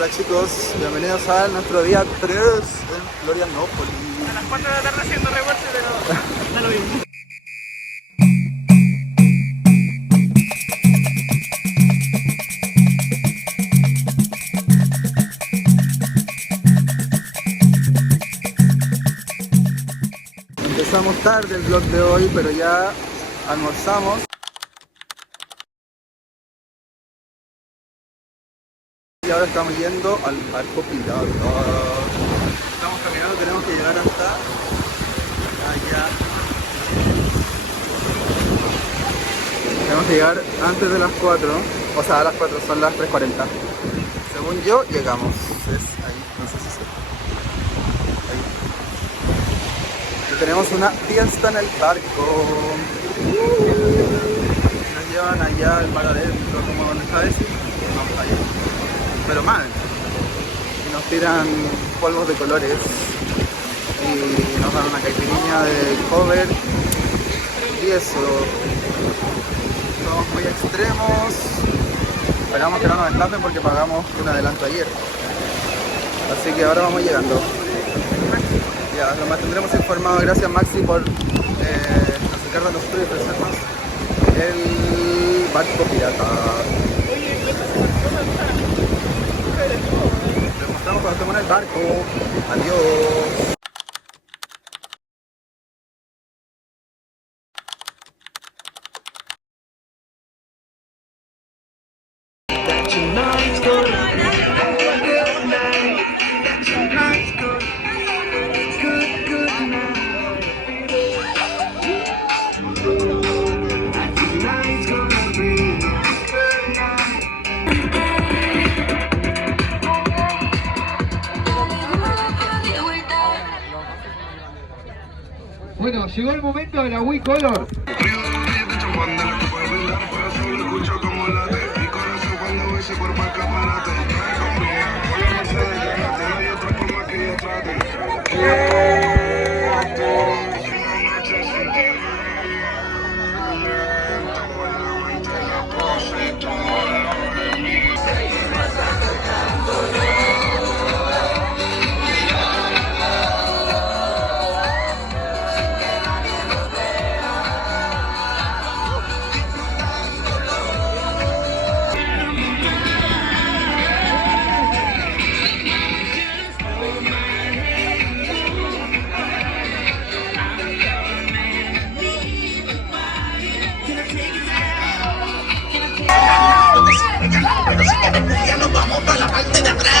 Hola chicos, bienvenidos a nuestro día 3 en Florianópolis. A las 4 de la tarde haciendo revuelto, pero da lo mismo. Empezamos tarde el vlog de hoy, pero ya almorzamos. Y ahora estamos yendo al barco pirata. Estamos caminando, tenemos que llegar hasta allá. Tenemos que llegar antes de las 4, o sea a las 4 son las 3:40. Según yo, llegamos. Es ahí, no sé si se ve. Ahí. Y tenemos una fiesta en el barco. Nos llevan allá al mar adentro, como donde está ese. Vamos allá. Pero mal. Y nos tiran polvos de colores. Y nos dan una caipirinha de cover. Y eso. Somos muy extremos. Esperamos que no nos estafen porque pagamos un adelanto ayer. Así que ahora vamos llegando. Ya, lo mantendremos informado. Gracias Maxi por acercarnos a nosotros y ofrecernos el barco pirata. Les mostramos cuando estamos en el barco. Adiós. Bueno, llegó el momento de la Wii Color. Ya nos vamos para la parte de atrás.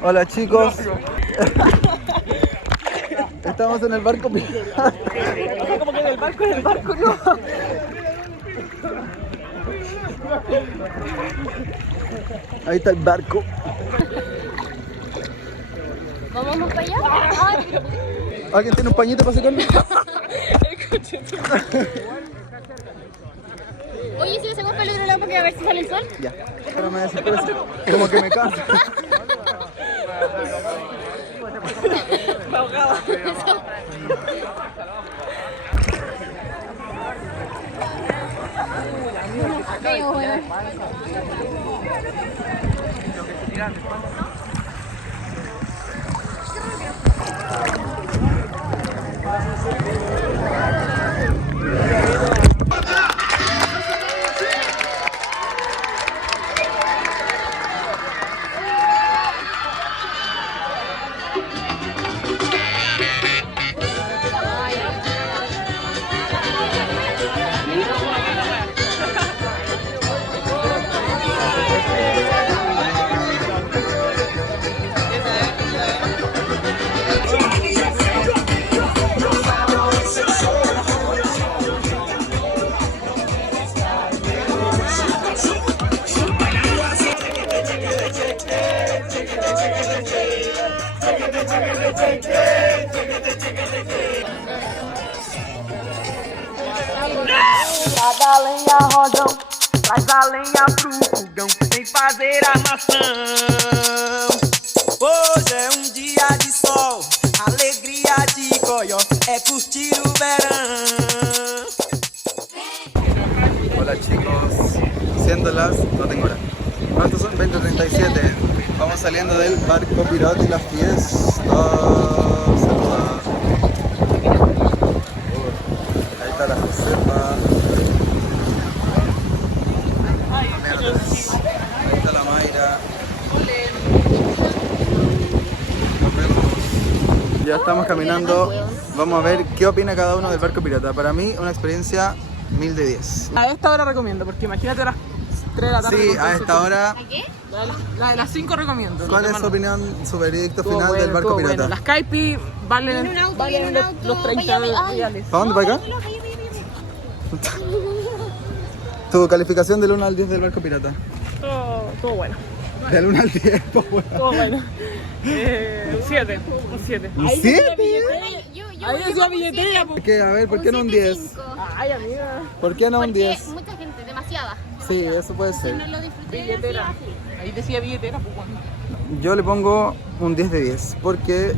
Hola chicos. Estamos en el barco pirata. Como que en el barco no. Ahí está el barco. ¿Vamos más para allá? ¿Alguien tiene un pañito para secarlo? Oye, si hacemos para el otro lado porque a ver si sale el sol. Ya. Pero me desespero, como que me canso. Me ahogaba. Venga, bueno. Traz a lenha, rojão, traz a lenha pro fogão, vem fazer armação. Hoje é um dia de sol, alegria de coió, é curtir o verão. Hola chicos, siéndolas, no tengo hora. No, estos son 20:37. Vamos saliendo del barco pirata y la fiesta. Saluda. Ahí está la Josefa. Ahí está la Mayra. Nos vemos. Ya estamos caminando. Vamos a ver qué opina cada uno del barco pirata. Para mí, una experiencia 1000 de 10. A esta hora recomiendo, porque imagínate a las 3 de la tarde. Sí, con todo a ese esta hora. ¿A qué? La de las 5 recomiendo. ¿Cuál es su opinión, su veredicto final del barco pirata? Bueno, las Kaipi valen, Viene un auto, valen viene un auto, los 30 vaya, vaya. Ay. reales. ¿Para dónde? ¿Para acá? Tu calificación del 1 al 10 del barco pirata. Todo bueno. Del 1 al 10, pues bueno. Todo bueno. Un 7. Un 7. ¿Un 7? Ahí decía billetera. Es que, a ver, ¿por qué no un 10? Ay, amiga. ¿Por qué no un Porque 10? mucha gente, demasiada. Sí, eso puede No ser. lo disfruté. Billetera. Ahí decía billetera, pues bueno. Yo le pongo un 10 de 10 porque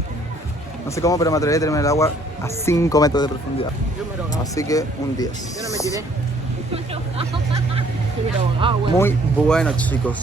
no sé cómo, pero me atreví a tirarme el agua a 5 metros de profundidad. Yo me lo hago. Así que un 10. Yo no me tiré. Yo me lo hago. Ah, bueno. Muy bueno, chicos.